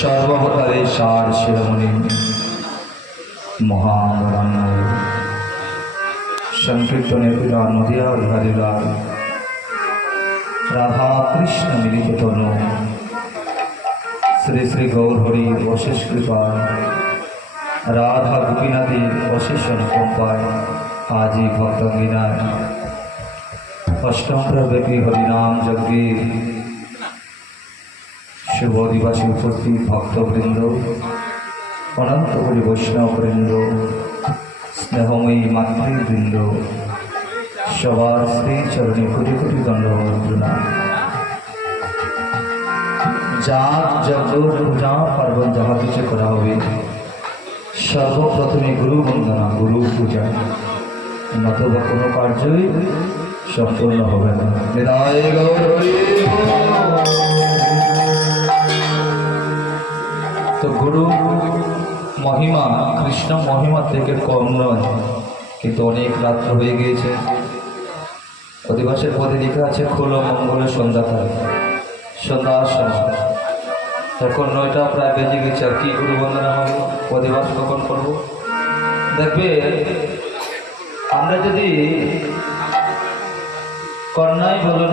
সর্বভূতারে সার শিরোমণি মহাবরান্য সংকীর্তনের পিতা নদিয়া বিহারীরা রাধা কৃষ্ণ মিলিত তনু শ্রী শ্রী গৌরহরি অশেষ কৃপা রাধা গোপীনাথের অশেষ অনুকম্পায় আজই ভক্তঙ্গিনায় অষ্টম ব্যাপী হরিনাম যজ্ঞে শুভ দিবসে উপস্থিত ভক্তবৃন্দ, অনন্তপুরী বৈষ্ণববৃন্দ, স্নেহময়ী মাতৃবৃন্দ, সবার শ্রীচরণে কোটি কোটি দণ্ডবন্দনা। যাগ যজ্ঞ পূজা পার্বণ যাহা কিছু করা হবে, সর্বপ্রথমে গুরু বন্দনা, গুরু পূজা, নতুবা কোনো কার্যই সম্পূর্ণ হবে না। বিদায় গৌরী। তো গুরু মহিমা কৃষ্ণ মহিমা থেকে কম নয়, কিন্তু অনেক রাত্র হয়ে গিয়েছে। অধিবাসের পদে লেখা আছে খোলো মঙ্গলে সন্ধ্যাকাল, সন্ধ্যা সময়। এখন 9টা প্রায় বেজে গেছে, আর কি গুরু বন্দনা হবে? অধিবাস কখন করবো? দেখবে, আমরা যদি কন্যাই বলুন